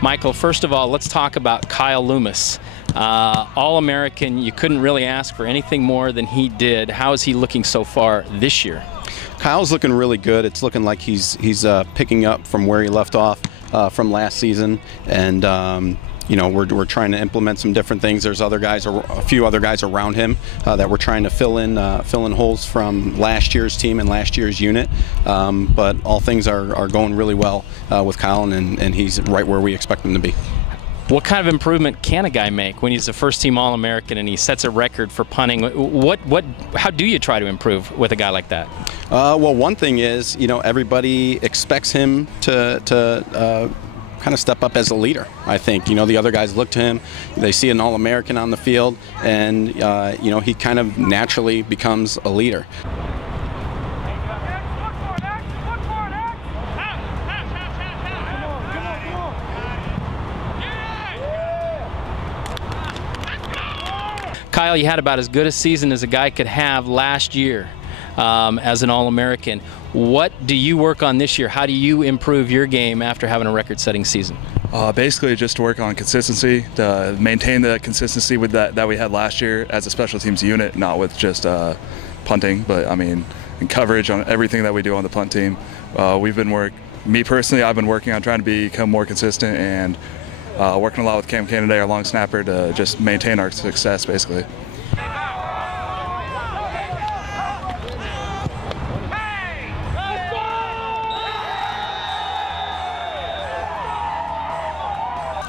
Michael, first of all, let's talk about Kyle Loomis. All-American, you couldn't really ask for anything more than he did. How is he looking so far this year? Kyle's looking really good. It's looking like he's picking up from where he left off from last season, and you know, we're trying to implement some different things. There's other guys, a few other guys around him that we're trying to fill in holes from last year's team and last year's unit. But all things are going really well with Kyle, and he's right where we expect him to be. What kind of improvement can a guy make when he's a first-team All-American and he sets a record for punting? How do you try to improve with a guy like that? Well, one thing is, you know, everybody expects him to kind of step up as a leader. I think, you know, the other guys look to him, they see an All-American on the field, and you know, he kind of naturally becomes a leader. Kyle, you had about as good a season as a guy could have last year as an All-American. What do you work on this year? How do you improve your game after having a record-setting season? Basically just to work on consistency, to maintain the consistency with that we had last year as a special teams unit, not with just punting, but I mean, in coverage on everything that we do on the punt team. Me personally, I've been working on trying to become more consistent and working a lot with Cam Kennedy, our long snapper, to just maintain our success, basically.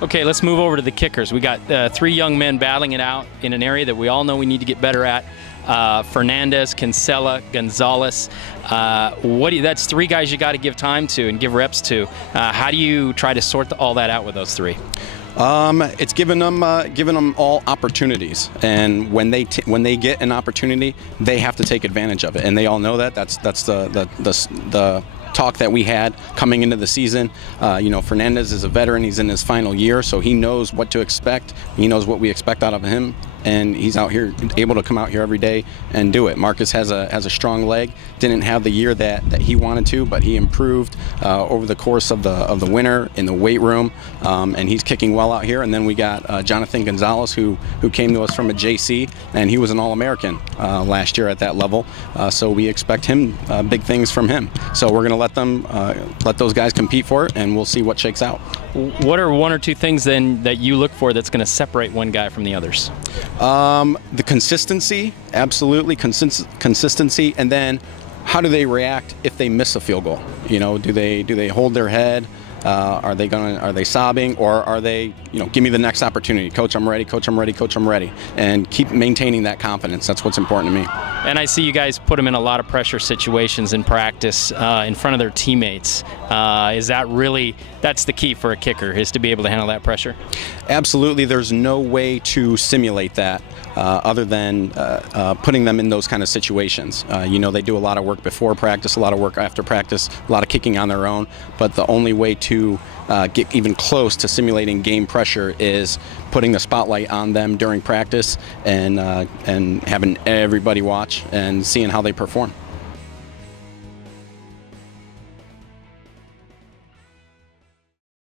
Okay, let's move over to the kickers. We got three young men battling it out in an area that we all know we need to get better at. Fernandez, Kinsella, Gonzalez. That's three guys you got to give time to and give reps to. How do you try to sort all that out with those three? It's giving them all opportunities, and when they get an opportunity, they have to take advantage of it, and they all know that. That's the talk that we had coming into the season. You know, Fernandez is a veteran. He's in his final year, so he knows what to expect. He knows what we expect out of him, and he's out here able to come out here every day and do it. Marcus has a strong leg. Didn't have the year that he wanted to, but he improved over the course of the winter in the weight room, and he's kicking well out here. And then we got Jonathan Gonzalez, who came to us from a JC, and he was an All-American last year at that level. So we expect big things from him. So we're going to let those guys compete for it, and we'll see what shakes out. What are one or two things then that you look for that's going to separate one guy from the others? The consistency, absolutely consistency, and then how do they react if they miss a field goal? You know, do they hold their head? Are they sobbing, or are they, you know, give me the next opportunity, coach, I'm ready, coach, I'm ready, coach, I'm ready, and keep maintaining that confidence. That's what's important to me. And I see you guys put them in a lot of pressure situations in practice in front of their teammates. Is that really, that's the key for a kicker, is to be able to handle that pressure? Absolutely. There's no way to simulate that other than putting them in those kind of situations. You know, they do a lot of work before practice, a lot of work after practice, a lot of kicking on their own, but the only way to get even close to simulating game pressure is putting the spotlight on them during practice and having everybody watch and seeing how they perform.